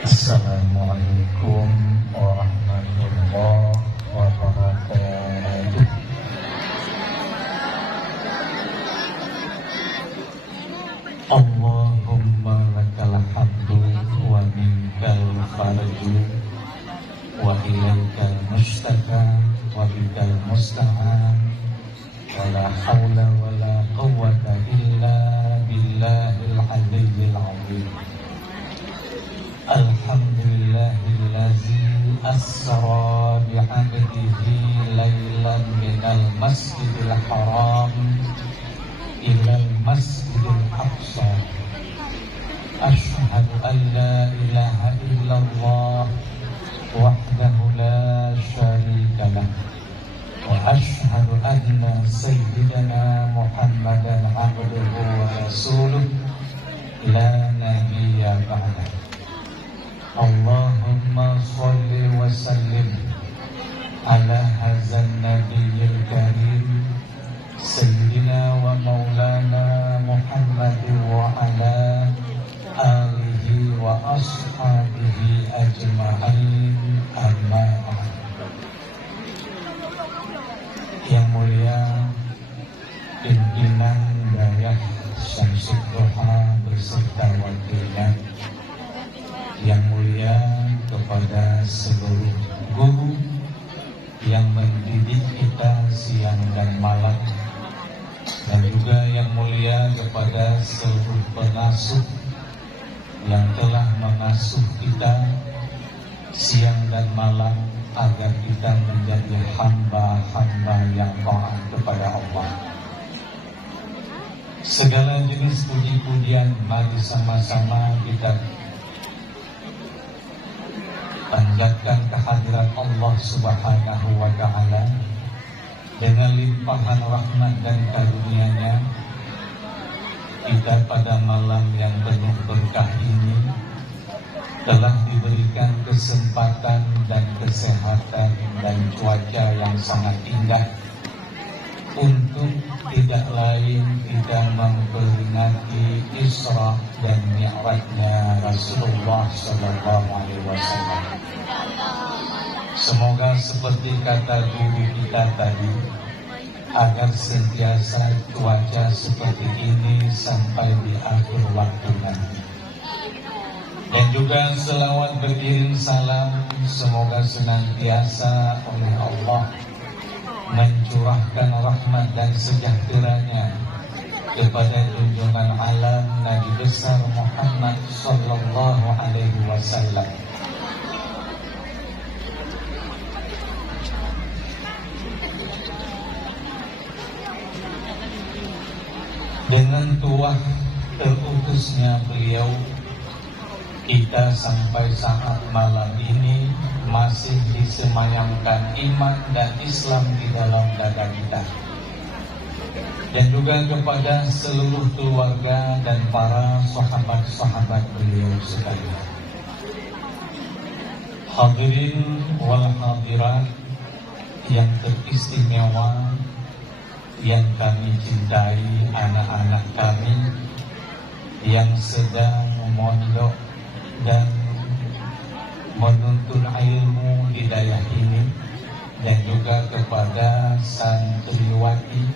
Assalamualaikum warahmatullahi wabarakatuh. Allahumma lakal hamdu wa minkal farju wa ilaikal mustaka wa bikal musta'an wa la hawla wa la quwwata illa billahil aliyyil azim. Alhamdulillahillazi asra bi'abdihi laylan minal masjidil haram ilal masjidil aqsa. Ashhadu an la ilaha illallah wahdahu la syarika lah wa ashhadu anna sayyidana Muhammadan abduhu wa rasuluh la nabiyya ba'dah. Allahumma sholli wa sallim ala hadzal nabiyil karim sayyidina wa maulana Muhammadin wa ala alihi wa ashabihi ajma'in, amma ba'd. Yang mulia pimpinan Dayah Syamsul Duha beserta wakilnya, yang mulia kepada seluruh guru yang mendidik kita siang dan malam, dan juga yang mulia kepada seluruh pengasuh yang telah mengasuh kita siang dan malam agar kita menjadi hamba-hamba yang taat kepada Allah. Segala jenis puji-pujian mari sama-sama kita panjatkan kehadirat Allah Subhanahu wa ta'ala. Dengan limpahan rahmat dan karunia-Nya, kita pada malam yang penuh berkah ini telah diberikan kesempatan dan kesehatan dan cuaca yang sangat indah untuk tidak lain kita memperingati Isra dan Mi'rajnya Rasulullah Sallallahu Alaihi Wasallam. Semoga seperti kata guru kita tadi, agar sentiasa cuaca seperti ini sampai di akhir waktu nanti. Dan juga selawat beriring salam semoga senantiasa oleh Allah mencurahkan rahmat dan sejahteranya kepada junjungan alam Nabi besar Muhammad Sallallahu Alaihi Wasallam. Dengan tuah terutusnya beliau, kita sampai saat malam ini masih disemayamkan iman dan Islam di dalam dada kita. Dan juga kepada seluruh keluarga dan para sahabat-sahabat beliau sekalian. Hadirin wal hadirat yang teristimewa, yang kami cintai, anak-anak kami yang sedang mondok dan menuntut ilmu di daerah ini, dan juga kepada santriwati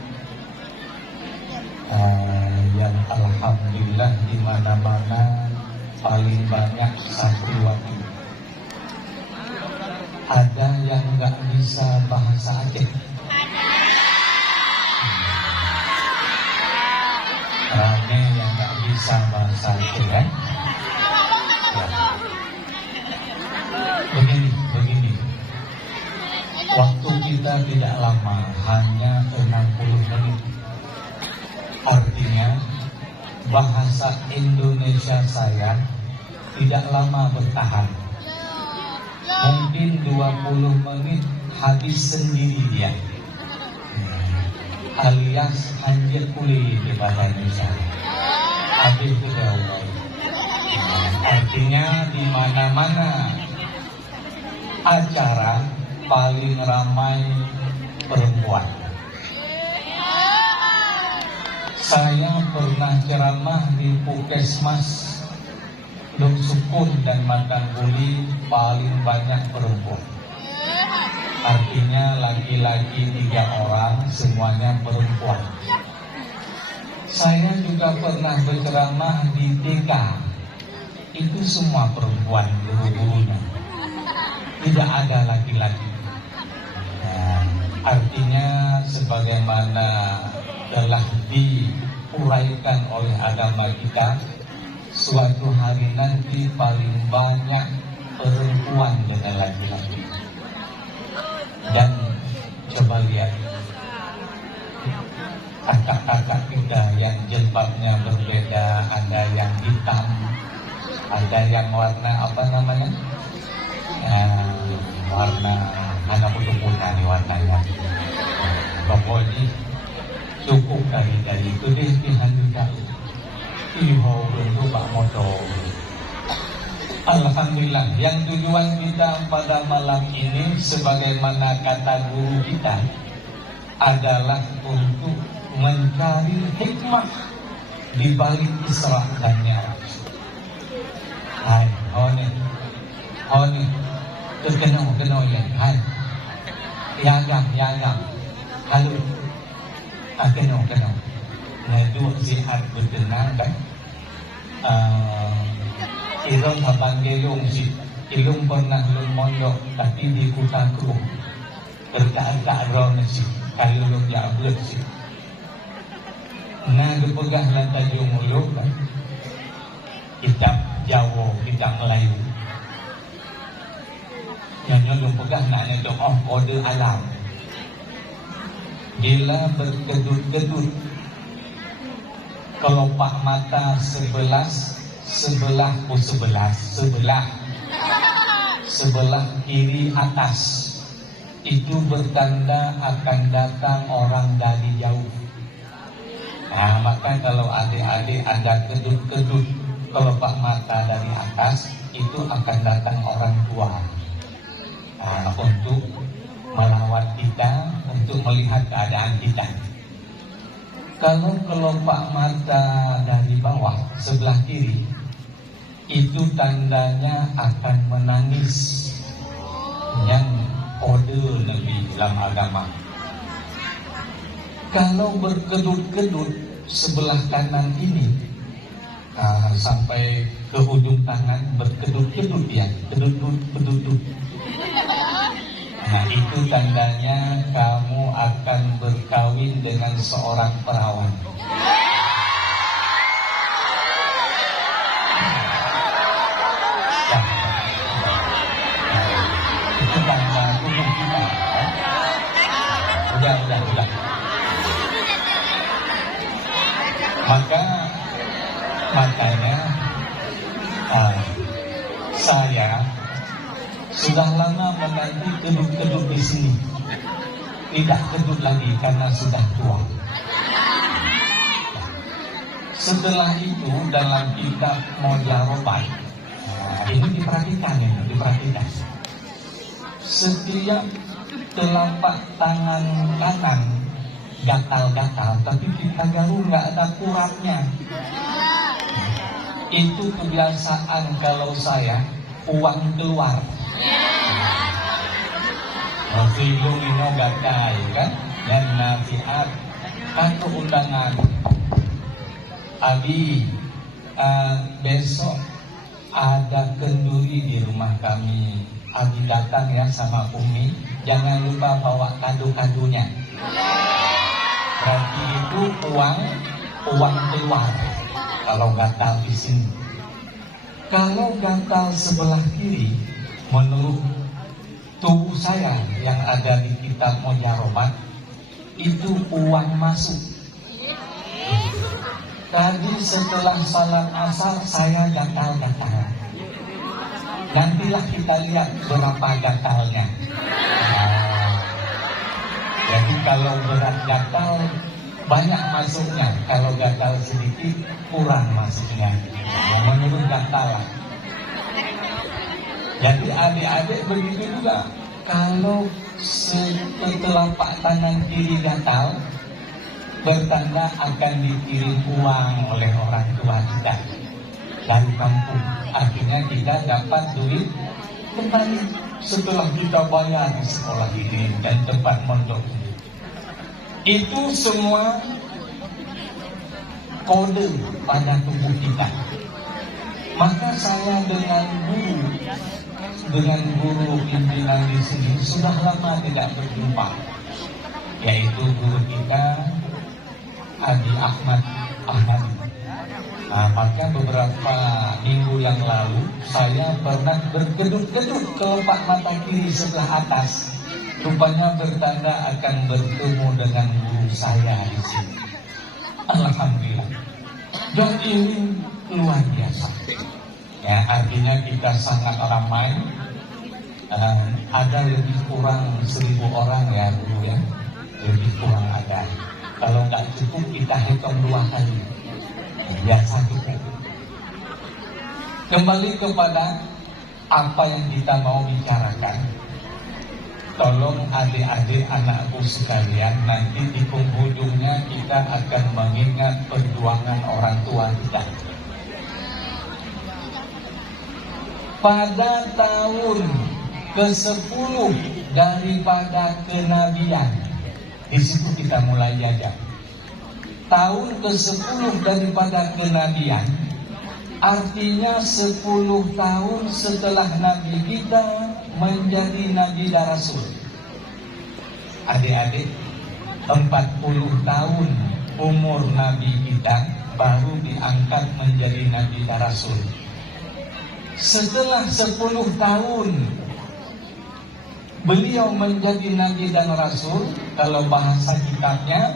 yang alhamdulillah di mana-mana paling banyak santriwati. Ada yang nggak bisa bahasa Aceh? Rame yang nggak bisa bahasa Aceh kan? Ya. Begini. Waktu kita tidak lama, hanya 60 menit. Artinya bahasa Indonesia saya tidak lama bertahan. Mungkin 20 menit habis sendiri dia. Alias anjir kulit di bahasa Indonesia. Habis sudah mulai. Artinya di mana-mana acara paling ramai perempuan. Saya pernah ceramah di Puskesmas Lung Sukun dan Matang Buli paling banyak perempuan. Artinya laki-laki 3 orang, semuanya perempuan. Saya juga pernah berceramah di TK. Itu semua perempuan guru-gurunya. Tidak ada laki-laki. Artinya sebagaimana telah diuraikan oleh agama kita, suatu hari nanti paling banyak perempuan dengan laki-laki. Dan coba lihat kakak-kakak kita yang jilbabnya berbeda, ada yang hitam, ada yang warna apa namanya? Warna anak putih-putih nih warnanya. Pokoknya cukup dari itu deh pilihan juga. Iho bentuk Pak Moto. Alhamdulillah, yang tujuan kita pada malam ini sebagaimana kata guru kita adalah untuk mencari hikmah di balik Isra dan Mi'raj. Hai, terkenal ya. Hai, yagam. Halo, kenal. Nah itu sihat berkenal kan. Ilung habang gelung sih. Ilung pernah lung mondok tapi di Kutakru. Berkaan-kaan sih. Kalau lung jablet sih. Nah dipegah lantai jumuluk kan. Kitab Jawa, kitab Melayu. Nyonya lung pegah naknya tu kode alam. Bila berkedut-kedut kelopak mata sebelah kiri atas itu bertanda akan datang orang dari jauh. Nah maka kalau adik-adik ada kedut-kedut kelopak mata dari atas itu akan datang orang tua. Nah, untuk melawat kita, untuk melihat keadaan kita. Kalau kelopak mata dari bawah sebelah kiri itu tandanya akan menangis, yang kode Nabi dalam agama. Kalau berkedut-kedut sebelah kanan ini sampai ke ujung tangan berkedut-kedut ya, kedut-kedut. Nah itu tandanya kamu akan berkawin dengan seorang perawan. Itu tanda tubuh kita. Udah. Makanya saya sudah lama menanti kedut-kedut di sini. Tidak kedut lagi karena sudah tua. Setelah itu dalam kitab Mujarobat, ini diperhatikan. Setiap telapak tangan kanan gatal-gatal, tapi kita garu nggak ada kuratnya. Itu kebiasaan kalau saya uang keluar. Filung ino gatai kan, dan nafiat kan undangan. Abi besok ada kenduri di rumah kami. Abi datang ya sama Umi. Jangan lupa bawa kado-kadonya. Berarti itu uang keluar. Kalau gatal di sini. Kalau gatal sebelah kiri, menurut tubuh saya yang ada di kitab Mujarobat, itu uang masuk. Tadi setelah salat asar saya gatal-gatal. Nantilah kita lihat berapa gatalnya. Jadi kalau berat gatal banyak masuknya, kalau gatal sedikit kurang masuknya. Menurut gatalan. Jadi adik-adik begitu juga. Kalau telapak tangan kiri gatal, bertanda akan dikirim uang oleh orang tua kita. dari kampung. Akhirnya kita dapat duit kembali setelah kita bayar di sekolah ini dan tempat mondok ini. Itu semua kode pada tubuh kita. Maka saya dengan guru pimpinan di sini sudah lama tidak berjumpa, yaitu guru kita Adi Ahmad. Nah, maka beberapa minggu yang lalu saya pernah berkedut-kedut kelopak mata kiri sebelah atas. Rupanya bertanda akan bertemu dengan guru saya di sini. Alhamdulillah. Dan ini luar biasa. Ya, artinya kita sangat ramai. Ada lebih kurang 1.000 orang ya guru ya. Lebih kurang ada. Kalau nggak cukup kita hitung 2 kali. Biasa kita. Kembali kepada apa yang kita mau bicarakan. Tolong adik-adik anakku sekalian, nanti di penghujungnya kita akan mengingat perjuangan orang tua kita. Pada tahun ke-10 daripada kenabian, di situ kita mulai jajak. Tahun ke-10 daripada kenabian, artinya 10 tahun setelah Nabi kita menjadi Nabi dan Rasul. Adik-adik, 40 tahun umur Nabi kita baru diangkat menjadi Nabi dan Rasul. Setelah 10 tahun beliau menjadi Nabi dan Rasul, kalau bahasa kitabnya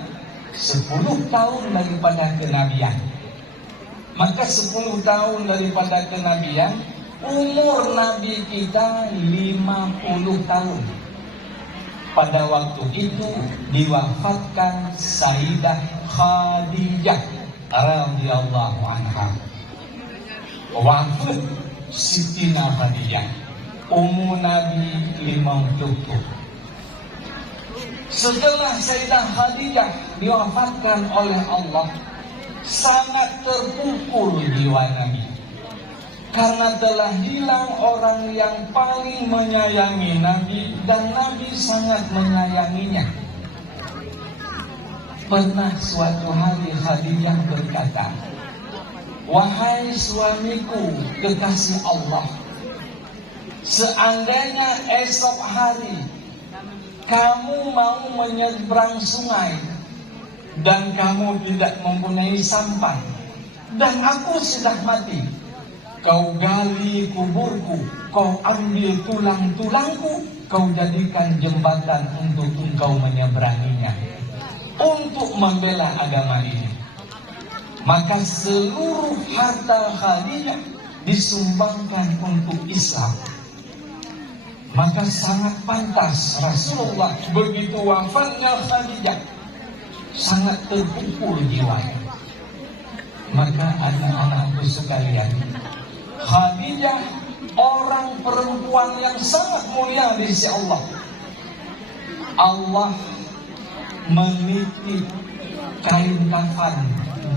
10 tahun daripada kenabian. Maka 10 tahun daripada kenabian, umur Nabi kita 50 tahun. Pada waktu itu diwafatkan Sayyidah Khadijah radhiyallahu anha. Wafat Sitina Khadijah, umur Nabi 50. Setelah Sayyidah Khadijah diwafatkan oleh Allah, sangat terpukul jiwa Nabi, karena telah hilang orang yang paling menyayangi Nabi dan Nabi sangat menyayanginya. Pernah suatu hari Khadijah berkata, "Wahai suamiku kekasih Allah, seandainya esok hari kamu mau menyeberang sungai dan kamu tidak mempunyai sampan dan aku sudah mati, kau gali kuburku, kau ambil tulang-tulangku, kau jadikan jembatan untuk engkau menyeberanginya, untuk membela agama ini." Maka seluruh harta Khadijah disumbangkan untuk Islam. Maka sangat pantas Rasulullah begitu wafatnya Khadijah sangat terpukul jiwanya. Maka anak-anakku sekalian, Khadijah orang perempuan yang sangat mulia di sisi Allah. Allah menitip kain kafan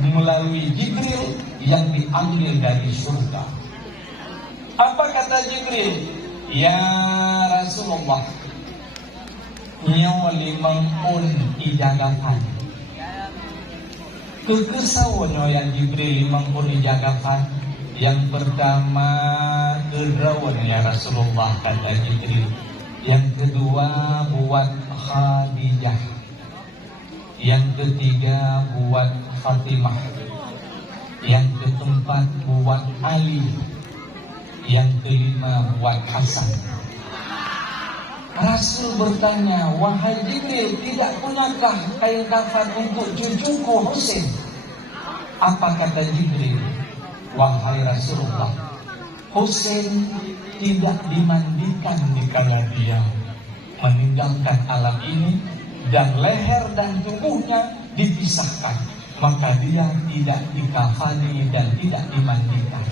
melalui Jibril yang diambil dari surga. Apa kata Jibril? "Ya Rasulullah, nyoli mengun ijagafan." Kekesawannya yang Jibril mengun ijagafan. Yang pertama, kedrawan ya Rasulullah, kata Jibril. Yang kedua, buat Khadijah. Yang ketiga, buat Fatimah. Yang keempat, buat Ali. Yang kelima, buat Hasan. Rasul bertanya, "Wahai Jibril, tidak punyakkah kain kafan untuk cucuku Husain?" Apa kata Jibril? "Wahai Rasulullah, Husain tidak dimandikan dikala dia meninggalkan alam ini, dan leher dan tubuhnya dipisahkan, maka dia tidak dikafani dan tidak dimandikan."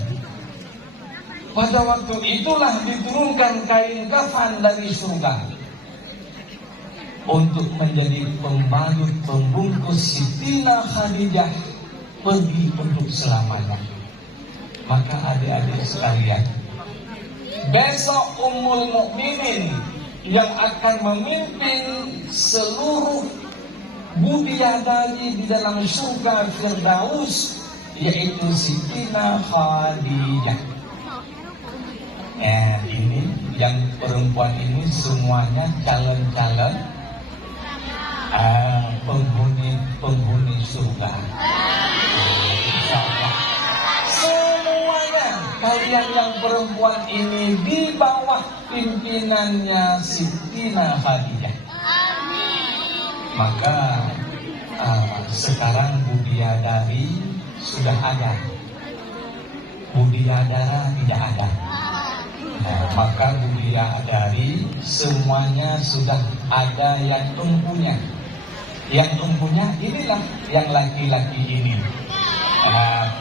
Pada waktu itulah diturunkan kain kafan dari surga untuk menjadi pembalut pembungkus Sitina Khadijah pergi untuk selamanya. Maka adik-adik sekalian, besok Ummul Mukminin yang akan memimpin seluruh bidadari di dalam surga Firdaus, yaitu Siti Khadijah. Ini yang perempuan ini semuanya calon-calon penghuni surga. Insyaallah. Semuanya kalian yang perempuan ini di bawah pimpinannya Siti Khadijah. Maka sekarang bidadari sudah ada, bidadara tidak ada. Maka bidadari semuanya sudah ada yang empunya. Yang empunya inilah yang laki-laki ini.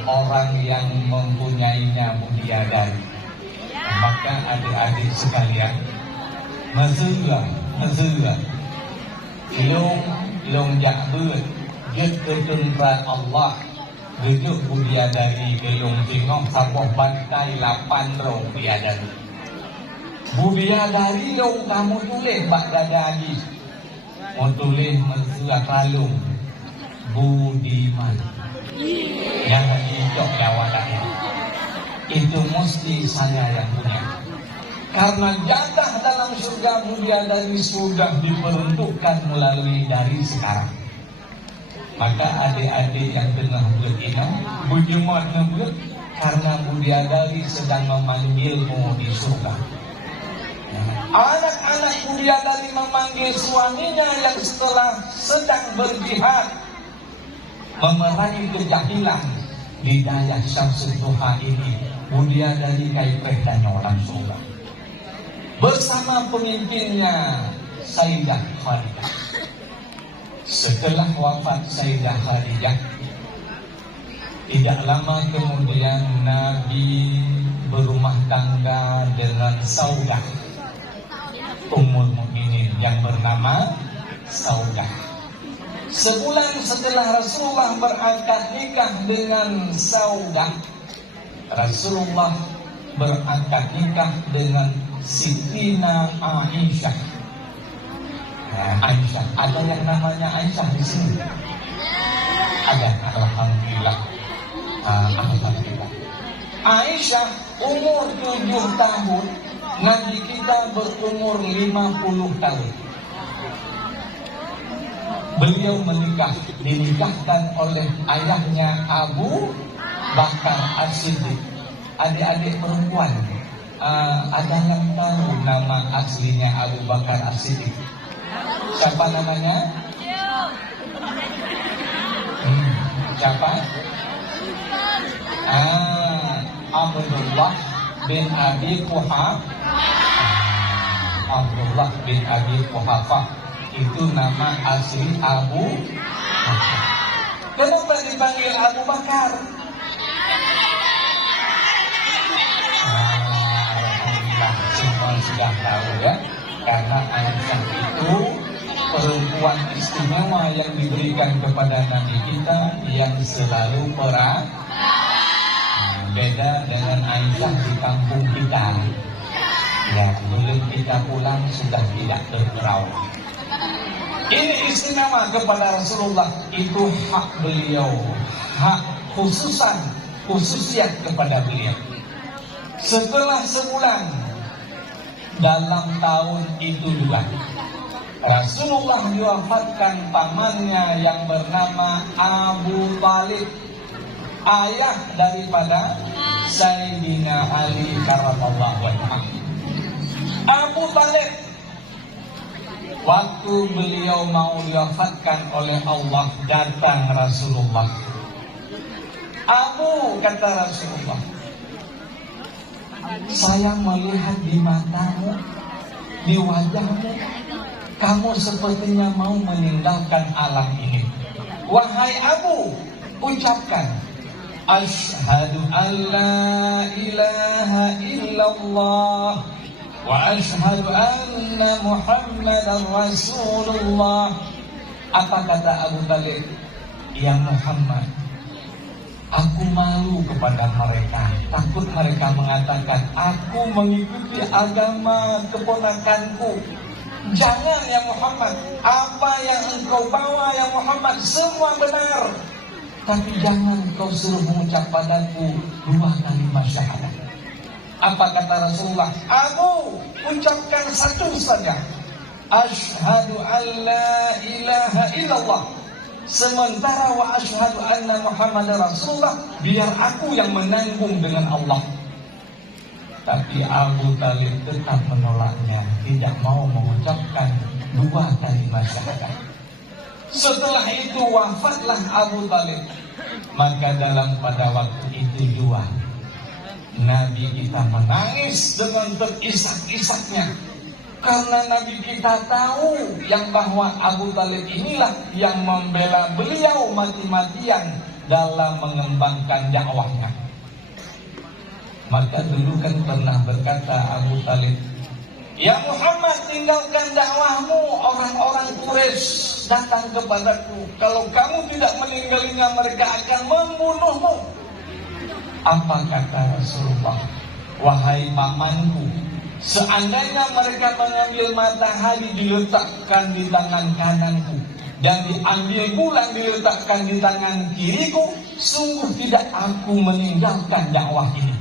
Orang yang mempunyainya bidadari. Maka adik-adik sekalian, mazura long jakbut jut ketentra Allah duduk bidadari belum tengok sabuh bantai 8 rong bidadari. Bidadari long kamu tulis bak dadari. Mau tulis mesra kalung budiman. Jangan hijau jawatannya. Itu mesti saya yang punya. Karena jatah dalam surga bidadari sudah diperuntukkan melalui dari sekarang. Maka adik-adik yang tengah beriman, bujumat ngebut karena bidadari sedang memanggilmu di surga. Anak-anak bidadari memanggil suaminya yang setelah sedang berjihad memerangi kejahilan di daya Syamsul Duha ini. Bidadari kaipreh dan orang surga bersama pemimpinnya Sayyidah Khadijah. Setelah wafat Sayyidah Khadijah, tidak lama kemudian Nabi berumah tangga dengan Saudah, Ummul Mukminin yang bernama Saudah. Sebulan setelah Rasulullah berangkat nikah dengan Saudah, Rasulullah berangkat nikah dengan Sitina Aisyah. Aisyah, ada yang namanya Aisyah di sini? Ada, alhamdulillah. Alhamdulillah. Aisyah umur 7 tahun, Nabi kita berumur 50 tahun. Beliau menikah, dinikahkan oleh ayahnya Abu Bakar As-Siddiq. Adik-adik perempuan, ada yang tahu nama aslinya Abu Bakar As-Siddiq? Siapa namanya? Siapa? Abdullah bin Abi Quhafah. Abdullah bin Abi Quhafah itu nama asli Abu Bakar. Kenapa dipanggil Abu Bakar? Alhamdulillah semua sudah tahu ya. Karena Aisyah itu perempuan istimewa yang diberikan kepada Nabi kita yang selalu perang. Beda dengan Aisyah di kampung kita. Ya, belum kita pulang sudah tidak berperawan. Ini istimewa kepada Rasulullah, itu hak beliau, hak khususiat kepada beliau. Setelah sebulan dalam tahun itu juga Rasulullah diwafatkan pamannya yang bernama Abu Thalib, ayah daripada Sayyidina Ali karramallahu wajhah. Abu Thalib, waktu beliau mau diwafatkan oleh Allah, datang Rasulullah. Abu, kata Rasulullah, saya melihat di matamu, di wajahmu, kamu sepertinya mau meninggalkan alam ini. Wahai Abu, ucapkan asyhadu an la ilaha illallah wa asyhadu anna Muhammadan Rasulullah. Apa kata Abu Thalib? Ya Muhammad, Aku malu kepada mereka, takut mereka mengatakan aku mengikuti agama keponakanku. Jangan ya Muhammad, apa yang engkau bawa ya Muhammad semua benar, tapi jangan kau suruh mengucap padaku 2 kalimat syahadat. Apa kata Rasulullah? Aku ucapkan 1 saja, asyhadu an la ilaha illallah, sementara wa asyhadu anna Muhammadar Rasulullah, biar aku yang menanggung dengan Allah. Tapi Abu Talib tetap menolaknya, tidak mau mengucapkan 2 kalimat syahadat. Setelah itu wafatlah Abu Talib. Maka pada waktu itu juga Nabi kita menangis dengan terisak-isaknya, karena Nabi kita tahu yang bahwa Abu Talib inilah yang membela beliau mati-matian dalam mengembangkan dakwahnya. Maka dulu kan pernah berkata Abu Talib, ya Muhammad, tinggalkan dakwahmu, orang-orang Quraisy datang kepadaku, kalau kamu tidak meninggalnya mereka akan membunuhmu. Apa kata Rasulullah? Wahai pamanku, seandainya mereka mengambil matahari diletakkan di tangan kananku dan diambil bulan diletakkan di tangan kiriku, sungguh tidak aku meninggalkan dakwah ini.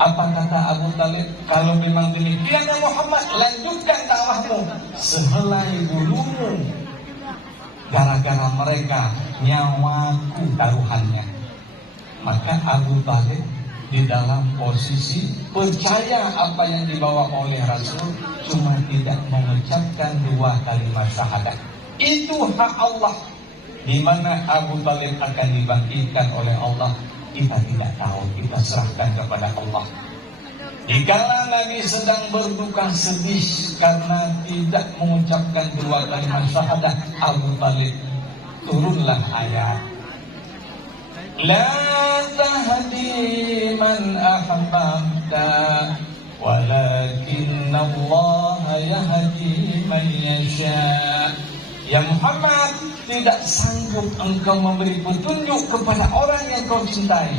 Apa kata Abu Talib? Kalau memang demikian ya Muhammad, lanjutkan dakwahmu sehelai bulumu. Gara-gara mereka nyawaku taruhannya. Maka Abu Talib di dalam posisi percaya apa yang dibawa oleh Rasul, cuma tidak mengucapkan 2 kalimat syahadat. Itu hak Allah. Di mana Abu Talib akan dibangkitkan oleh Allah, kita tidak tahu, kita serahkan kepada Allah. Dikala Nabi sedang berduka sedih karena tidak mengucapkan 2 kalimat syahadat Abu Talib, turunlah ayat La tahdi man ahbabta walakinna Allah yahdi man yasha. Ya Muhammad, tidak sanggup engkau memberi petunjuk kepada orang yang kau cintai,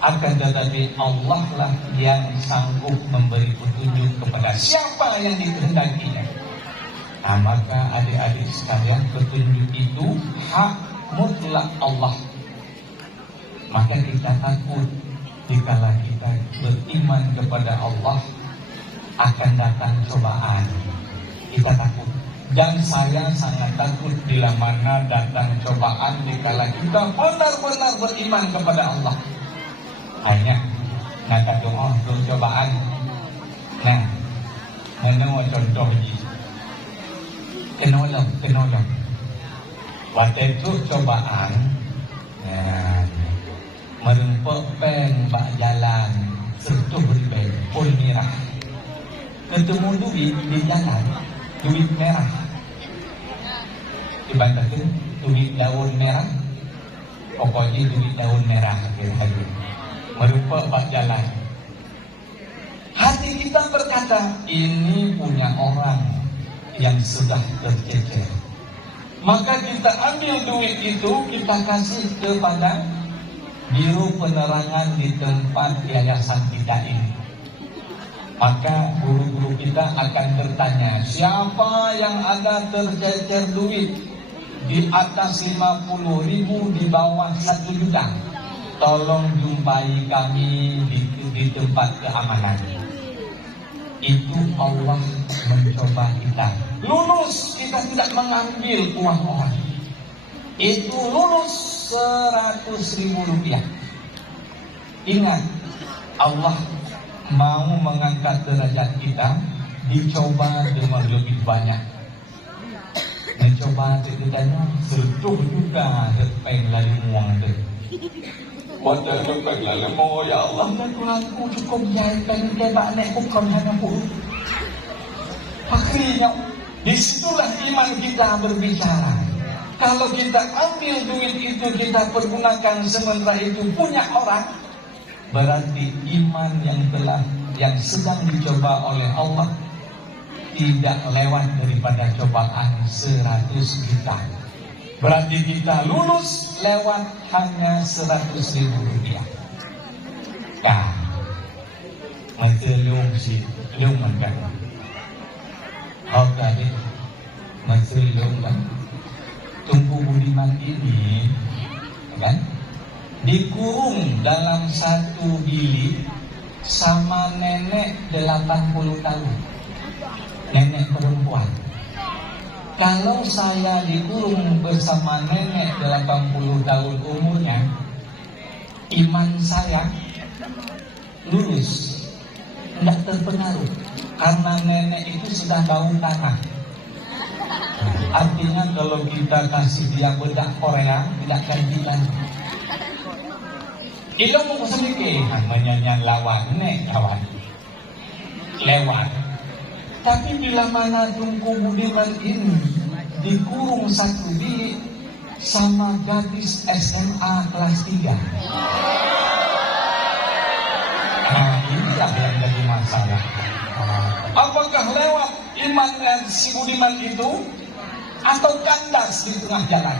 akan tetapi Allah lah yang sanggup memberi petunjuk kepada siapa yang dikehendakinya. Nah, maka adik-adik sekalian, petunjuk itu hak mutlak Allah. Maka kita takut dikala kita beriman kepada Allah akan datang cobaan. Kita takut. Dan saya sangat takut bila mana datang cobaan dikala kita benar-benar beriman kepada Allah. Hanya nak doa untuk cobaan. Nah, mana contoh ni? Kenolong. Waktu itu cobaan, merempuk peng bak jalan, serta berbel, pun merah. Ketemu duit di jalan, duit merah. Dibantakan duit daun merah, pokoknya duit daun merah akhir-akhir. Merupuk bak jalan. Hati kita berkata, ini punya orang yang sudah tercecer. Maka kita ambil duit itu, kita kasih kepada biro penerangan di tempat yayasan kita ini. Maka guru-guru kita akan bertanya, siapa yang ada tercecer duit di atas 50.000, di bawah 1 juta, tolong jumpai kami di tempat keamanan. Itu Allah mencoba kita. Lulus, kita tidak mengambil uang orang. Itu lulus 100.000 rupiah. Ingat, Allah mau mengangkat derajat kita, dicoba dengan lebih banyak. Mencoba ceritanya 10 juta repeng lalu muang tu. Wadah repeng lalu muang, ya Allah, dan Tuhanku cukup jahitkan kebak naik hukum hanya pun. Akhirnya disitulah iman kita berbicara. Kalau kita ambil duit itu, kita pergunakan sementara itu punya orang, berarti iman yang sedang dicoba oleh Allah tidak lewat daripada cobaan 100 juta. Berarti kita lulus lewat hanya 100.000 rupiah. Kah, majelung si lung kan. Oh tadi majelung kan. Tumpu Budiman ini, kan, dikurung dalam satu bilik sama nenek 80 tahun. Nenek perempuan. Kalau saya dikurung bersama nenek 80 tahun umurnya, iman saya lulus, tidak terpengaruh. Karena nenek itu sudah bau tanah. Artinya kalau kita kasih dia bedak Korea, tidak ganti lagi. Ilmu sedikit, namanya lawan, nek kawan. Lewat. Tapi bila mana Tunku Budiman ini dikurung satu bilik sama gadis SMA kelas 3. Nah, inilah yang jadi masalah. Apakah lewat iman dan si Budiman itu atau kandas di tengah jalan?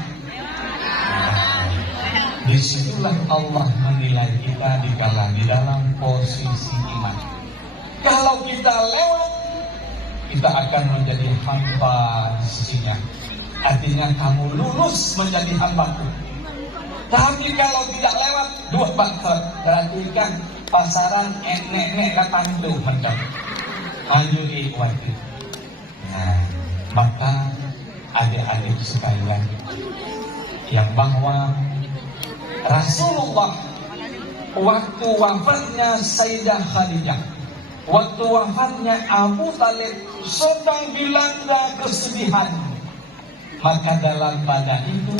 Disitulah Allah menilai kita di dalam posisi iman. Kalau kita lewat, kita akan menjadi hamba di sisinya. Artinya kamu lulus menjadi hambaku. Tapi kalau tidak lewat, dua faktor. Berarti kan pasaran nenek datang itu macam anjuri waktu. Nah, maka adik-adik sekalian, yang bahwa Rasulullah waktu wafatnya Sayyidah Khadijah, waktu wafatnya Abu Talib sedang dilanda kesedihan. Maka dalam pada itu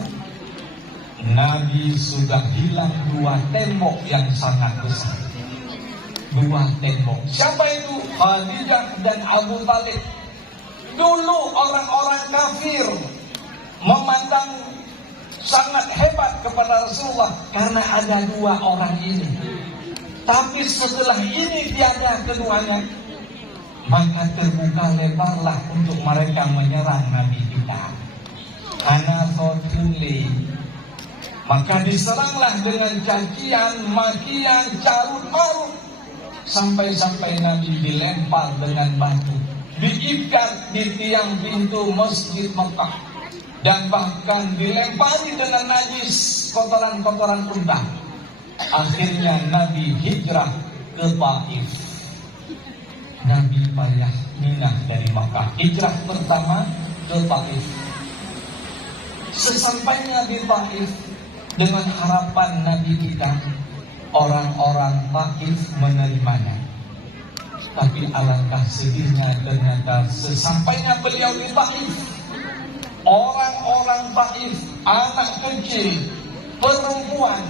Nabi sudah hilang dua tembok yang sangat besar. Dua tembok. Siapa itu? Khadijah dan Abu Talib. Dulu orang-orang kafir memandang sangat hebat kepada Rasulullah karena ada dua orang ini. Tapi setelah ini tiada keduanya, maka terbuka lebarlah untuk mereka menyerang Nabi kita. Karena sotuli, maka diseranglah dengan cacian, makian, carut marut, sampai-sampai Nabi dilempar dengan batu, diikat di tiang pintu Masjid Mekah, dan bahkan dilempari dengan najis, kotoran-kotoran unta. Akhirnya Nabi hijrah ke Taif. Nabi payah minah dari Makkah. Hijrah pertama ke Taif. Sesampainya di Taif, dengan harapan Nabi kita, orang-orang Taif menerimanya. Tapi alangkah sedihnya, ternyata sesampainya beliau di Taif, orang-orang Taif, anak kecil, perempuan,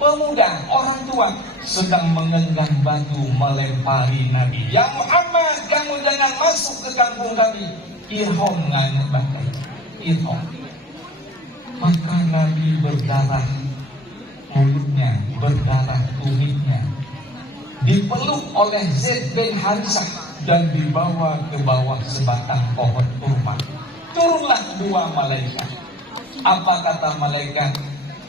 pemuda, orang tua sedang menggenggam batu melempari Nabi. Ya Muhammad, kamu jangan masuk ke kampung kami. Irhom nganu bakai. Irhom. Maka Nabi berdarah mulutnya, berdarah tumitnya, dipeluk oleh Zaid bin Harithah dan dibawa ke bawah sebatang pohon kurma. Turunlah dua malaikat. Apa kata malaikat?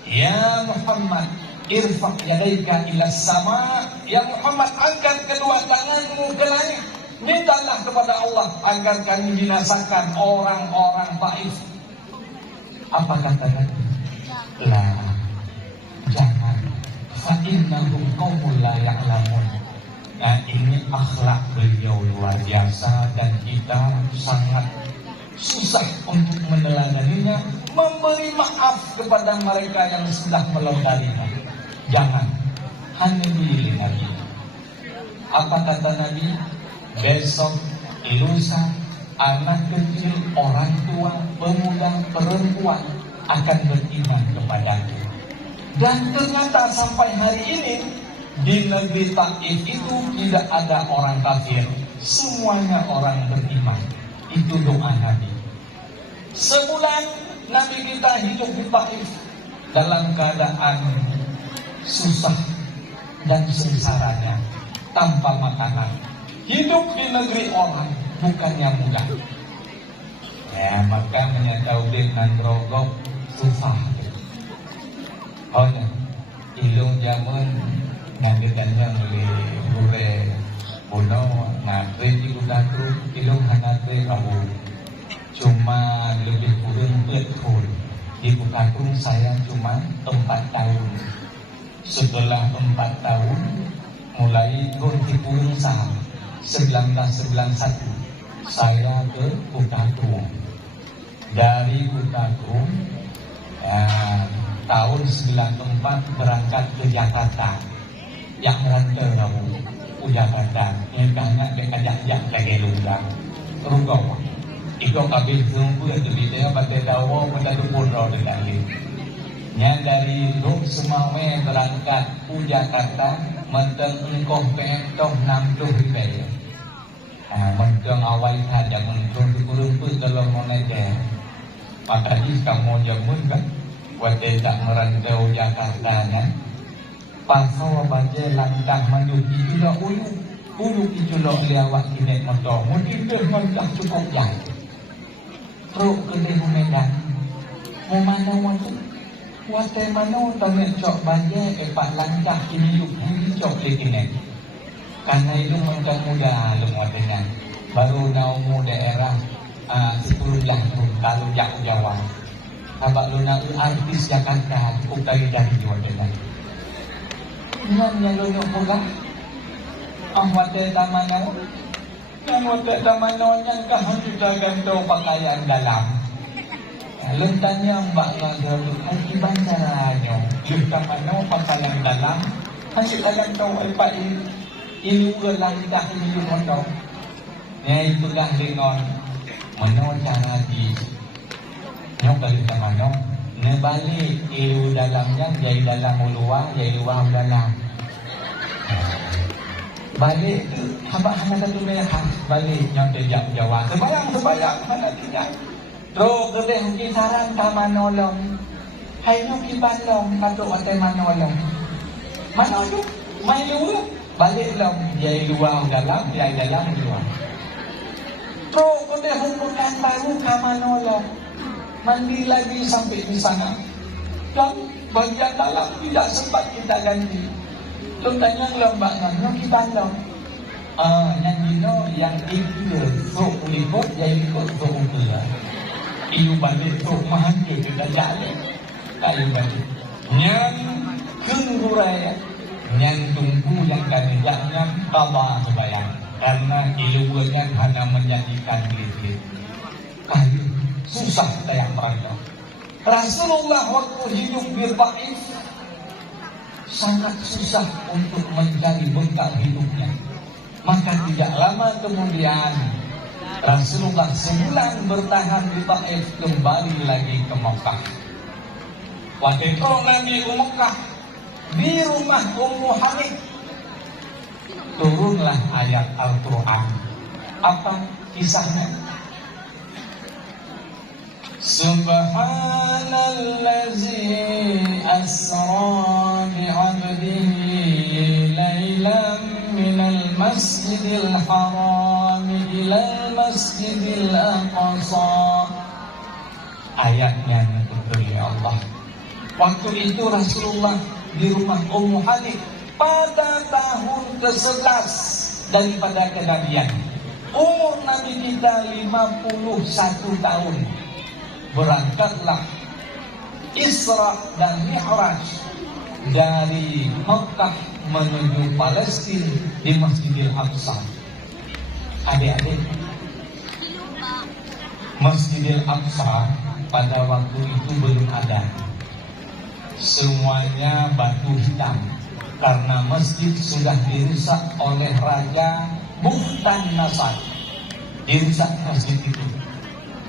Ya Muhammad, irfa' yadaika ila sama. Ya Muhammad, angkat kedua tanganmu ke langit. Mintalah kepada Allah agar kami binasakan orang-orang Taif. Apa kata Nabi? La, jangan. Fa'innahum qaumun la ya'lamun. Nah, ini akhlak beliau luar biasa dan kita sangat susah untuk meneladaninya, memberi maaf kepada mereka yang sudah melanggarnya. Jangan, hanya diri Nabi. Apa kata Nabi? Besok, lusa, anak kecil, orang tua, pemuda, perempuan akan beriman kepadaku. Dan ternyata sampai hari ini di negeri Taif itu tidak ada orang kafir, semuanya orang beriman. Itu doa Nabi. Sebulan Nabi kita hidup di Taif dalam keadaan susah dan sengsaranya, tanpa makanan. Hidup di negeri orang bukannya mudah. Ya, maka menyatakan nandrogok tufah. Oh ya, ilung zaman ngandekannya oleh Bure Bono, natre di Udatu, ilung hanatre kamu. Cuma lebih kurang betul. Di Bukakung saya cuma 4 tahun. Setelah 4 tahun, mulai turun di Purung Saham 1991 saya ke Bukakung. Dari Bukakung tahun 94 berangkat ke Jakarta. Yang merantau kamu ke Jakarta. Yang banyak dekajak-jak lagi lunggang. Rungkau. Ikaw kabin sumpu at bidaya pati dawo pada dukun raw dekat. Nya dari Rung Sumawe berangkat ke Jakarta menteng engkoh pentoh 60 ribu. Menteng awal saja menteng dikurung-kurung kalau mau naik. Maka di kamu jamun kan waktu tak merantau Jakarta nya pasal baca langkah menuju juga ulu ijulo liawat kinek motor mungkin dia langkah cukup jauh. Teruk kedai Medan mau mana waktu mana tanya cok banyak epak langkah ini yuk ini cok lekinek karena itu mereka muda lemotenya baru naumu daerah sepuluh jangkung kalau jauh Jawa kabak luna artis Jakarta cukup dari waktunya yang lunuk pula waktu tamannya yang waktu tamannya kaham kita gantung pakaian dalam lentanya mbak lalu akibat caranya kita mana pakaian dalam hasil dalam tahu apa ini ulang dah ini motor ya itu dah dengan mana cara di nyok balik ke mana nebalik ilu dalamnya jadi dalam luar jadi luar dalam balik hamba-hamba satu merah balik yang tidak Jawa sebayang mana tidak terus kedai mungkin saran sama nolong hai no kibalong kato ate manolong mana tu main dulu balik long jadi luar dalam jadi dalam luar terus kedai hukuman baru kama nolong mandi lagi sampai di sana dan bagian dalam tidak sempat kita ganti. Lu tanya lembak nanya kita dong. Nyanyi no yang itu sok likut jadi likut sok udah. Iu balik sok mahancur kita jalan. Kayu balik. Nyang kenuraya. Nyang tunggu yang kami jahnya bawah sebayang. Karena ilunya hanya menjadikan diri. Kayu susah saya merantau. Rasulullah waktu hidup di Taif sangat susah untuk mencari bekal hidupnya. Maka tidak lama kemudian Rasulullah sebulan bertahan di Taif kembali lagi ke Mekah. Waktu itu Nabi ke Mekah di rumah Ummu Hanik turunlah ayat Al-Quran. Apa kisahnya? Subhanallazi asra bi'abdihi laylan minal masjidil haram ilal masjidil aqsa. Ayatnya betul ya Allah. Waktu itu Rasulullah di rumah Ummu Hanik pada tahun ke-11 daripada kenabian. Umur Nabi kita 51 tahun. Berangkatlah Isra dan Mi'raj dari Mekah menuju Palestina di Masjidil Aqsa. Adik-adik, Masjidil Aqsa pada waktu itu belum ada. Semuanya batu hitam karena masjid sudah dirusak oleh Raja Bukhtan Nasar. Dirusak masjid itu.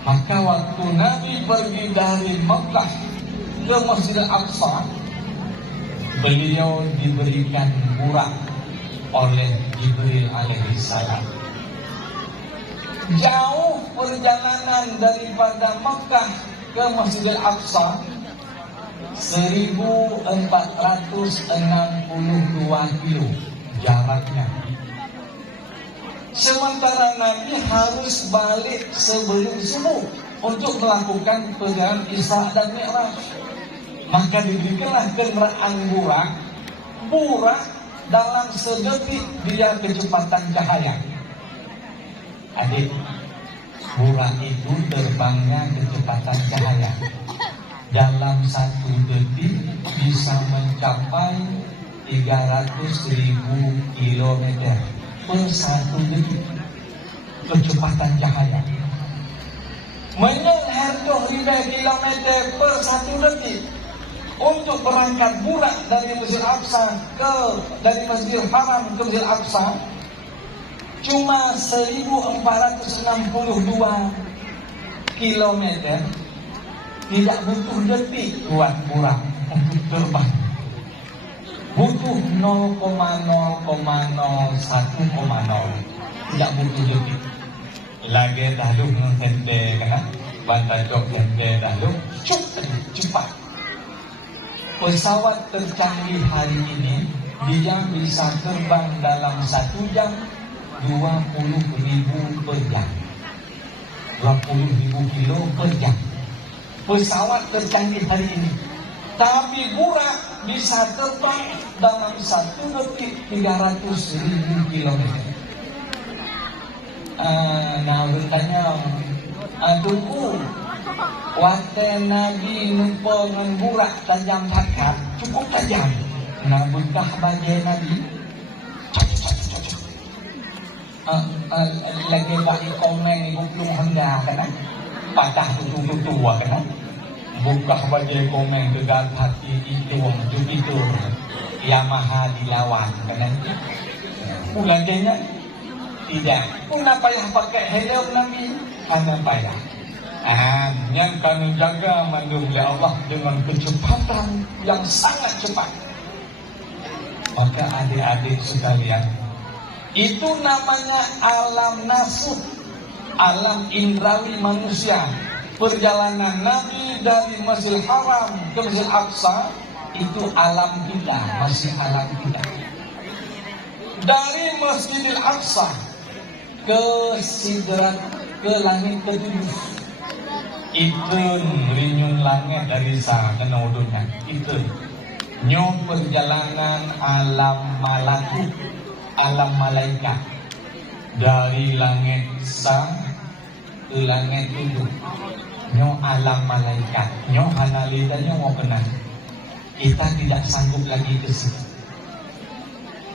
Maka waktu Nabi pergi dari Mekah ke Masjidil Aqsa, beliau diberikan burak oleh Jibril alaihissalam. Jauh perjalanan daripada Mekah ke Masjidil Aqsa 1462 kilo jaraknya. Sementara Nabi harus balik sebelum subuh untuk melakukan perjalanan Isra dan Mi'raj. Maka diberikanlah kendaraan burak dalam sedetik dia kecepatan cahaya. Adik, burak itu terbangnya kecepatan cahaya. Dalam 1 detik bisa mencapai 300.000 km per 1 detik kecepatan cahaya. Menyeher 2.000 km per 1 detik untuk berangkat burak dari Masjid Aqsa dari Masjidil Haram ke Masjid Aqsa cuma 1.462 km. Tidak butuh detik buat burak untuk terbang. Butuh 0,0,01,0. Tidak butuh detik. Lagi dahulu hente kan? Bantai jok hente dahulu cepat. Pesawat tercanggih hari ini dia bisa terbang dalam 1 jam 20.000 per jam, 20.000 kilo per jam. Pesawat tercanggih hari ini. Tapi burak bisa terbang dalam 1 detik 300.000 km. Nah, bertanya, aduh, waktu Nabi nampak dengan burak tajam cakap, cukup tajam. Nah, buntah bagi Nabi. Lagi bagi komen ibu belum hendak kan? Patah tutu-tutu kan? Buka bagi komen gegar hati itu Jupiter Yamaha dilawan kan? Ulangnya tidak. Puna payah pakai helm Nabi, karena payah. Yang kami jaga manusia Allah dengan kecepatan yang sangat cepat. Maka adik-adik sekalian, itu namanya alam nasut, alam indrawi manusia. Perjalanan Nabi dari Masjidil Haram ke Masjid Aqsa itu alam kita, masih alam kita. Dari Masjidil Aqsa ke Sidrat, ke langit ketujuh, itu rinyun langit dari sana udunya. Itu nyo perjalanan alam malakut, alam malaikat, dari langit sa ke langit tujuh. Nyo alam malaikat, nyo analidanya mau kenal. Kita tidak sanggup lagi ke situ.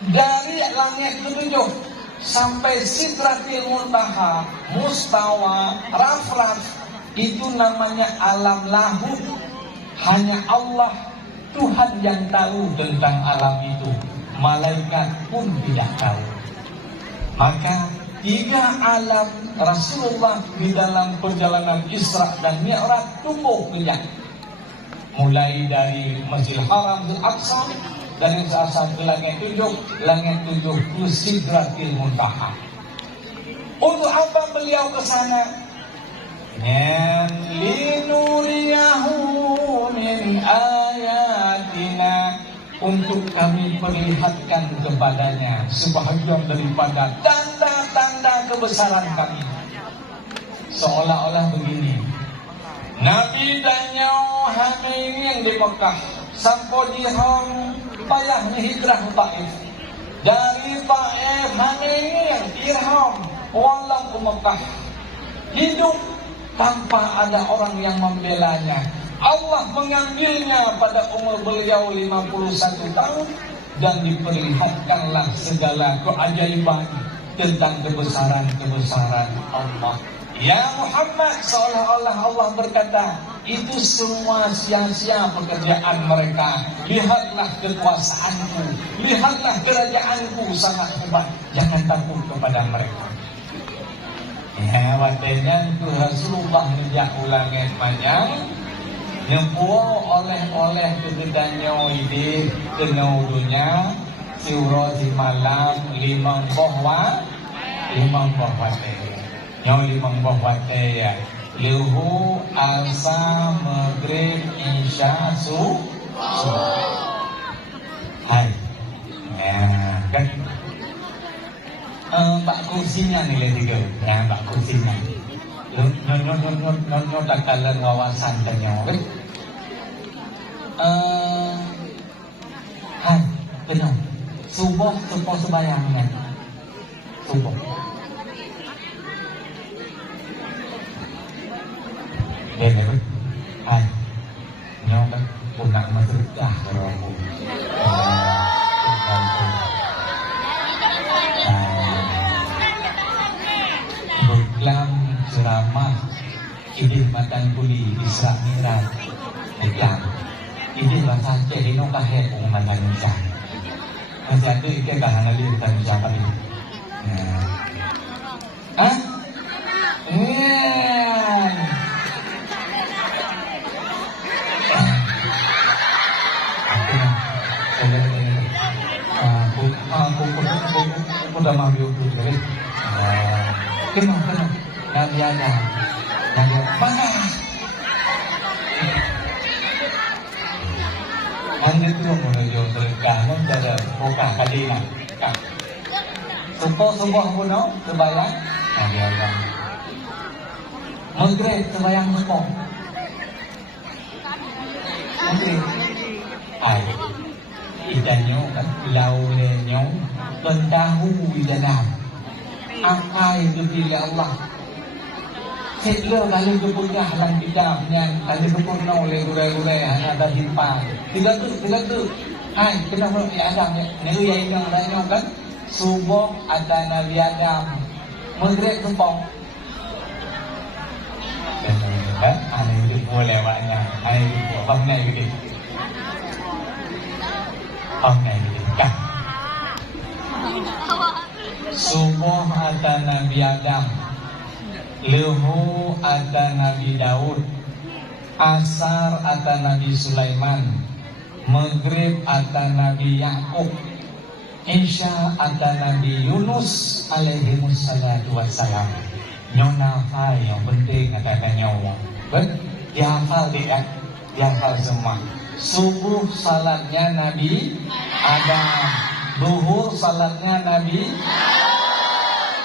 Dari langit ketujuh sampai Sidratil Muntaha, Mustawa, Raf-Raf, itu namanya alam lahud. Hanya Allah Tuhan yang tahu tentang alam itu. Malaikat pun tidak tahu. Maka 3 alam Rasulullah di dalam perjalanan Isra dan Mi'raj tumbuh kejak. Mulai dari Masjidil Haram ke Aqsa, dari Aqsa ke langit tujuh ke Sidratil Muntaha. Untuk apa beliau ke sana? Linuriyahu min ayatina, untuk kami perlihatkan kepadanya sebahagian daripada tanda-tanda kebesaran kami. Seolah-olah begini, Nabi dan nyawa hamil di Mekah sampai di payah hijrah Taif. Dari Taif hamil Irham walau ke Mekah, hidup tanpa ada orang yang membelanya. Allah mengambilnya pada umur beliau 51 tahun dan diperlihatkanlah segala keajaiban tentang kebesaran-kebesaran Allah. Ya Muhammad, seolah-olah Allah berkata, itu semua sia-sia pekerjaan mereka. Lihatlah kekuasaanku, lihatlah kerajaanku sangat hebat. Jangan takut kepada mereka. Ya, waktunya itu Rasulullah menjak ulangnya panjang. Nyempuh oleh-oleh kegedannya ide kenaudunya siuro si malam limang bohwa teh nyaw limang bohwa teh ya luhu asa maghrib isya su hai ya kan mbak kursinya nilai 3 ya mbak kursinya nyo takalan wawasan kanyo. Hai, kenal. Subuh sembayangnya. Subuh. Deh, hai. Nyo kan punak masjid romo. Program ceramah idih matan kuli Isra Mi'raj Islam idih bahasa Aceh di nong kahe pengumuman Indonesia masih ada ikan bahan alir Indonesia kami aku udah mau biuku jadi kenal Nabi Adam mana mana tu menuju terkah menjadi buka kadina supo puno sebayang Nabi Adam maghrib sebayang supo maghrib ay idanyo kan laulenyo pendahu idanam angkai dipilih Allah setler kali kepunya halang kitabnya kali kepunya oleh gulai-gulai ada himpa tidak tu hai kenapa ya Adam ni yang yang kan subuh ada Nabi Adam maghrib subuh kan ada itu boleh maknya ada itu bangai gitu bangai gitu kan subuh ada Nabi Adam, luhu ada Nabi Daud, asar ada Nabi Sulaiman, maghrib ada Nabi Yakub, isya ada Nabi Yunus alaihi wassalatu wassalam. Nyona fai yang penting ada nyawa. Dihafal dia, dihafal semua. Subuh salatnya Nabi Adam, duhur salatnya Nabi,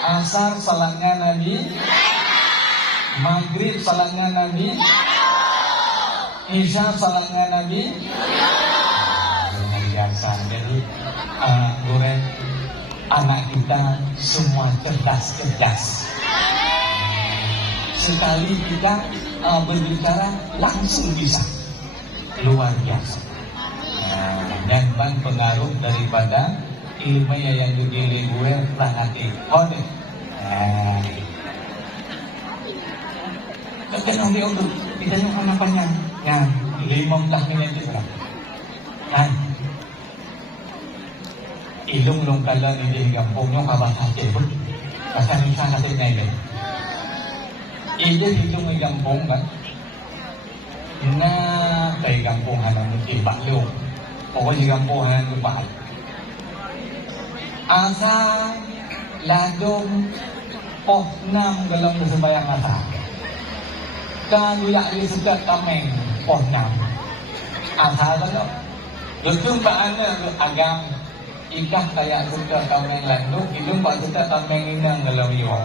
asar salatnya Nabi, maghrib salatnya Nabi, isya salatnya Nabi. Luar biasa. Jadi goreng anak kita semua cerdas. Sekali kita berbicara langsung bisa. Luar biasa. Dan bang pengaruh daripada ilmu yang dudili gue nanti kode. Kenal dia untuk kita yang anak-anaknya yang 15 minit juga. Nah, ilung kala ni kampungnya kabah Aceh pun pasal Indonesia Aceh ni. Ide ilung di kampung kan. Nah, dari kampung hanya mesti baklu. Pokoknya kampung hanya lupa. Asal ladung poh 6 dalam sembahyang asar. Kalau yang sudah tameng poh 6. Asal kalau berjumpaannya agam ikah kayak sudah tameng landung, itu pak sudah tameng inang dalam iyo.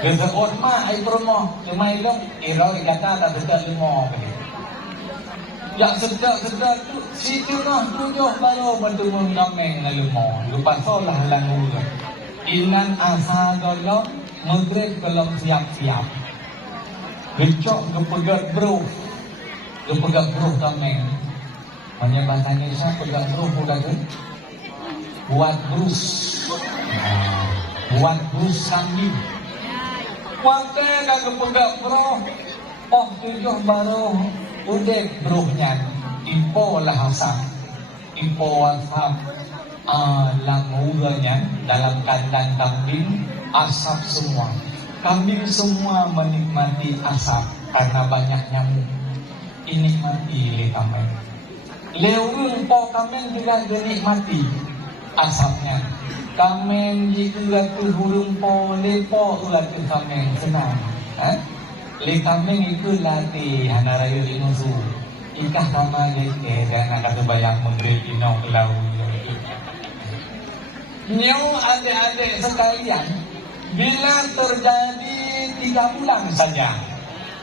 Gesot mah ai promo, cuma itu iro kata tak sudah limo. Yang sedap tu situ noh tujuh baru bertemu tameng limo. Lupa solah langu. Inan asal dolo maghrib belum siap-siap. Becok kepegat bro tameng. Hanya bahasa Indonesia pegat bro bukan tu. Buat brus kambing. Waktu kan kepegat bro. Oh tujuh baru udah brohnya. Info lah asap. Info WhatsApp. Languranya dalam kandang kambing asap semua. Kambing semua menikmati asap karena banyak nyamuk. Ini mati le kamen. Leurung po kamen juga dinikmati asapnya. Kamen jika tu burung po lepo ulah tu kamen senang. Le kamen itu latih hanarayu linusu. Ikah kama leke dan nak bayang menggeri inong lau. Nyo adik-adik sekalian, bila terjadi 3 bulan saja.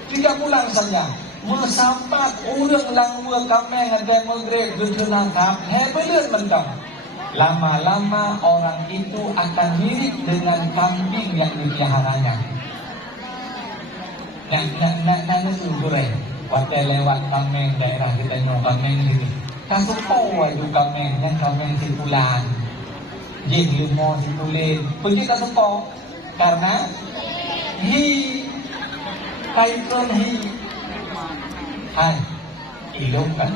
3 bulan saja. Mesampat orang langwa kameng ada maghrib berkenangkap, belut mentang. Lama-lama orang itu akan mirip dengan kambing yang dipeliharanya. Nak sumberai. Waktu lewat kameng daerah kita nyok kameng ini. Kasut kau ada kameng yang kameng sipulan. Jeng limo situlin. Pergi kasut kau karena kaitan hai ilong kan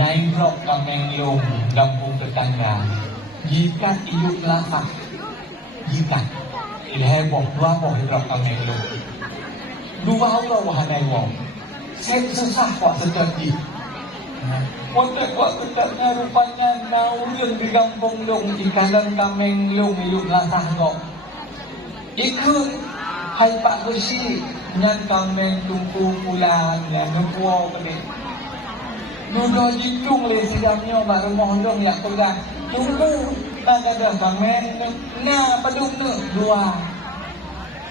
naimrok kameng ilong kampung tetangga jika iuk lapak jika ilheboh dua boh ilok kameng ilong dua orang wahana wong saya susah kok sejati waktu ketanya rupanya nauyun di kampung ilong ikanan kameng ilong iluk lapak kok ikut hai Pak Kursi ngan kameng tungku pulang dan nukuo kali nudo jintung le sidamnya baru mohon ya pegang tunggu tak ada kameng na padung nu dua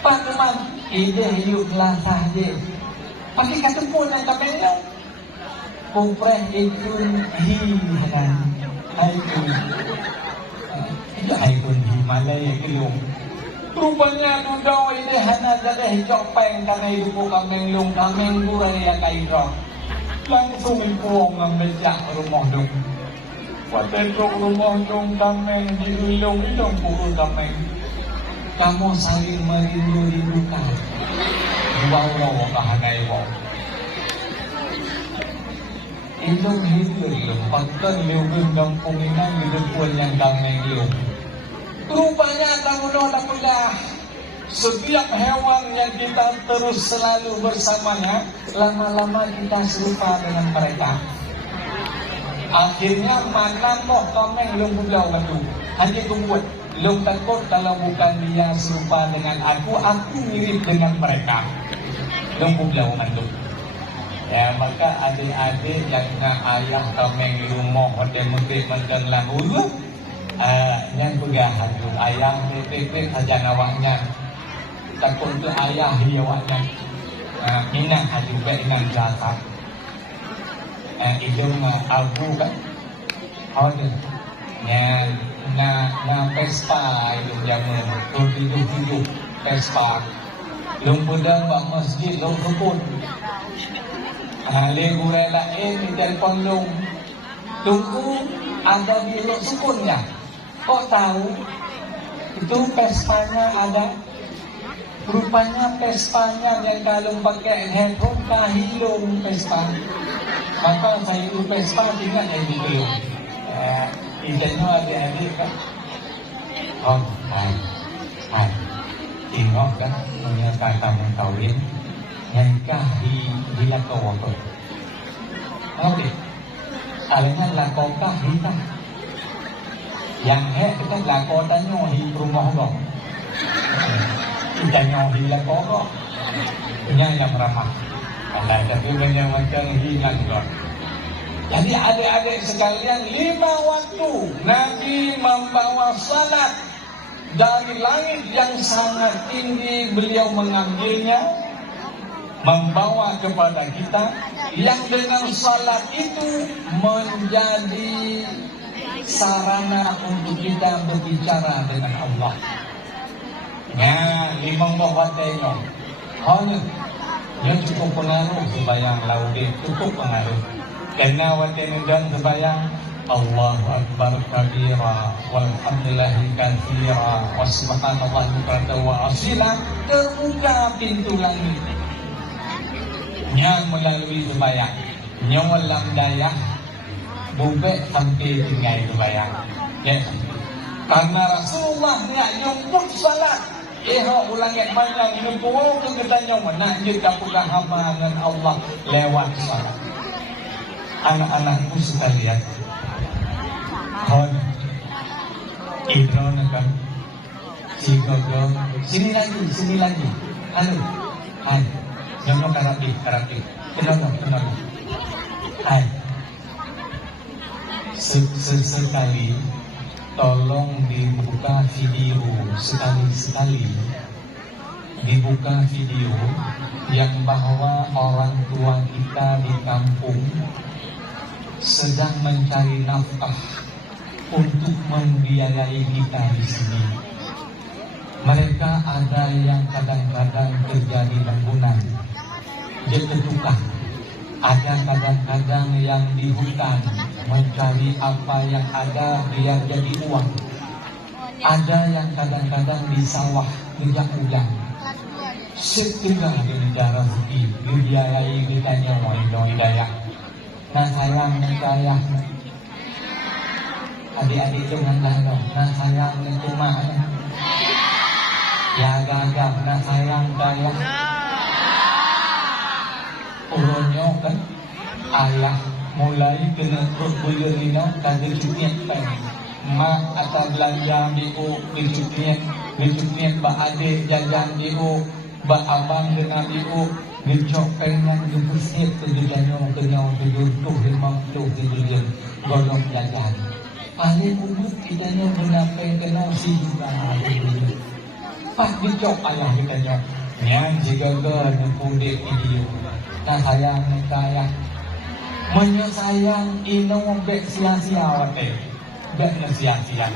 pak teman ide hidup lasah je pakai kata pun yang kameng nu kumpreh ikun hanan aikun Himalaya kelung. Rupanya dudau ini hana jadi hijau peng karena hidup kameng lung kameng gurai yang kairok. Langsung ipuang ngamejak rumah dong. Watetok rumah dong kameng di ilong puru kameng. Kamu saling merindu-rindukan. Dua kahanai wong. Ilong hidup patkan liubin kampung inang hidup yang kameng lung. Rupanya tamuno nakulah setiap hewan yang kita terus selalu bersamanya, lama-lama kita serupa dengan mereka. Akhirnya mana moh kameng lung bulau batu. Hanya tunggu lung takut kalau bukan dia serupa dengan aku mirip dengan mereka. Lung bulau batu. Ya maka adik-adik yang ayah kameng lung moh pada mungkin mentang lahulu. Yang pegahan tu ayah pepek saja nawaknya takut tu ayah hiawaknya minang juga minang jasa idung abu kan ada na pespa idung jaman tujuh pespa lung pedang bak masjid lung rukun le gurai lain di telefon lung tunggu ada di lung sukunnya. Kok tahu itu pespanya ada? Rupanya pespanya yang kalau pakai handphone kahilung pespa. Maka saya itu pespa tinggal yang di belum. Ikannya adik-adik kan? Oh, hai. Tengok kan punya kata mengkawin yang kahila kawakot. Oke. Alanya lakokah hitam. Yang kita lakon tanya hi rumah kok. Kita nyohi lakon kok. Punya yang ramah. Kalau tapi banyak macam hilang kok. Jadi adik-adik sekalian 5 waktu Nabi membawa salat dari langit yang sangat tinggi beliau mengambilnya membawa kepada kita yang dengan salat itu menjadi sarana untuk kita berbicara dengan Allah. Ya, 5 bahwa tengok. Hanya yang cukup pengaruh sembahyang laudin, cukup pengaruh. Karena waktu dan sembahyang Allahu Akbar kabira walhamdulillahi katsira wa subhanallahi bukratan wa asila terbuka pintu langit. Yang melalui sembahyang, nyawalam daya bubek sampai tinggal itu bayang. Ya. Karena Rasulullah nyumput salat. Ulang yang banyak nyumput kita nyawa nak jika bukan hamba dengan Allah lewat salat. Anak-anakku sekalian. Kon Idron kan. Sini lagi. Halo. Hai. Jangan karapi. Kenapa? Hai. Sekali tolong dibuka video sekali-sekali dibuka video yang bahwa orang tua kita di kampung sedang mencari nafkah untuk membiayai kita di sini. Mereka ada yang kadang-kadang kerja di bangunan, jadi tukang. Ada kadang-kadang yang di hutan mencari apa yang ada biar jadi uang. Ada yang kadang-kadang di sawah kerja ujang. Setengah di negara rezeki dibiayai kita nyawa hidayah. Nah sayang saya, adik-adik itu ngandang. Nah sayang itu mana? Ya gagah. Nah sayang saya. Uronyo kan ayah mulai kena berbelina kagak cutian kan mak atau belanja biu dicutian ba adik jajan biu ba abang dengan biu dicok pengen dipusit kejanyo tujuh tuh 50 tujuh golong jajan paling ubud kitanyo menapai kena si juga pak dicok ayah kitanyo yang jika nempudek video. Nah sayang saya menyayang ino bek sia-sia wate bek sia-sia